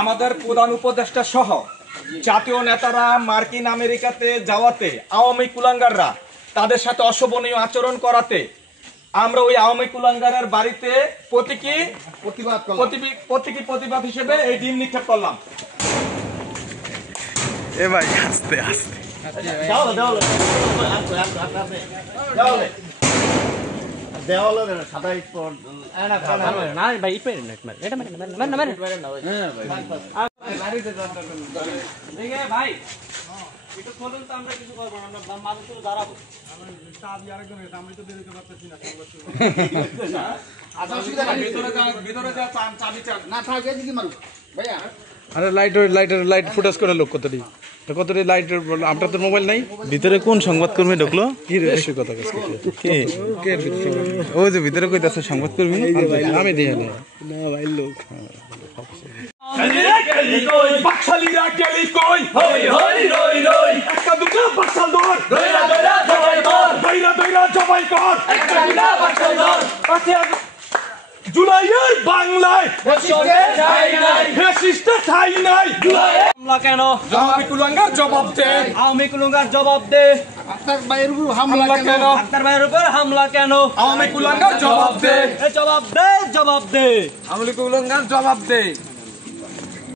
আমাদের প্রধান উপদেষ্টা সহ জাতীয় নেতারা মার্কিন আমেরিকাতে যাওয়াতে আওয়ামী কুলাঙ্গাররা তাদের সাথে অশোভনীয় আচরণ করাতে আমরা ওই আওয়ামী কুলাঙ্গারের বাড়িতে প্রতীকী প্রতিবাদ হিসেবে এই ডিম নিক্ষেপ করলাম। এ ভাই আস্তে আস্তে আরে লাইট ফুটেজ করে লোক কতটি লাইট আপনার তো মোবাইল নাই ভিতরে কোন সংবাদকর্মী ঢুকলো কি রে সে কথা ওই যে ভিতরে কইতাছে সংবাদকর্মী আমি দিই না ভাই লোক জুলাইয়ের বাংলায় কেন আওয়ামী কুলাঙ্গার জবাব দে, আওয়ামী কুলাঙ্গার জবাব দে। আক্তার ভাইয়ের উপর হামলা কেন? আক্তার ভাইয়ের উপর হামলা কেন? আওয়ামী কুলাঙ্গার জবাব দে, জবাব দে, জবাব দে। আওয়ামী কুলাঙ্গার জবাব দে।